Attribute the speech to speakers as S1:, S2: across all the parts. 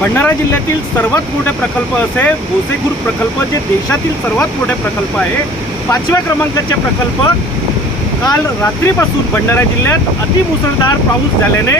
S1: भंडारा जिल्ह्यातील सर्वात मोठे प्रकल्प असे गोसेखूर प्रकल्प जे देशातील सर्वात मोठे प्रकल्प आहे. पाचव्या क्रमांकाचे प्रकल्प काल रात्रीपासून भंडारा जिल्ह्यात अतिमुसळधार पाऊस झाल्याने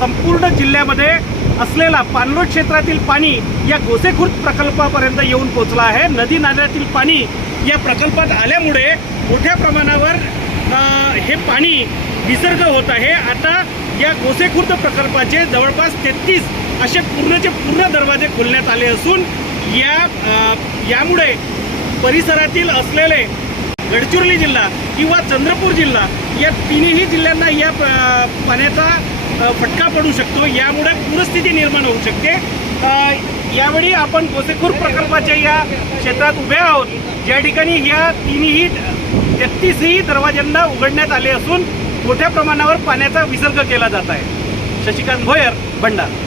S1: संपूर्ण जिल्ह्यामध्ये असलेला पाणलोट क्षेत्रातील पाणी या गोसेखुर्द प्रकल्पापर्यंत येऊन पोचला आहे. नदी नाल्यातील पाणी या प्रकल्पात आल्यामुळे मोठ्या प्रमाणावर हे पाणी विसर्ग होत आहे. आता या गोसेखुर्द प्रकल्पाचे जवळपास तेहतीस असे पूर्णचे पूर्ण दरवाजे खोलण्यात आले असून या यामुळे परिसरातील असलेले गडचिरोली जिल्हा किंवा चंद्रपूर जिल्हा या तिन्ही जिल्ह्यांना या पाण्याचा फटका पडू शकतो. यामुळे पूरस्थिती निर्माण होऊ शकते. यावेळी आपण गोसेखूर प्रकल्पाच्या या क्षेत्रात उभे आहोत. ज्या ठिकाणी या तिन्ही तेहतीसही दरवाज्यांना उघडण्यात आले असून मोठ्या प्रमाणावर पाण्याचा विसर्ग केला जात आहे. शशिकांत भोयर भंडारा.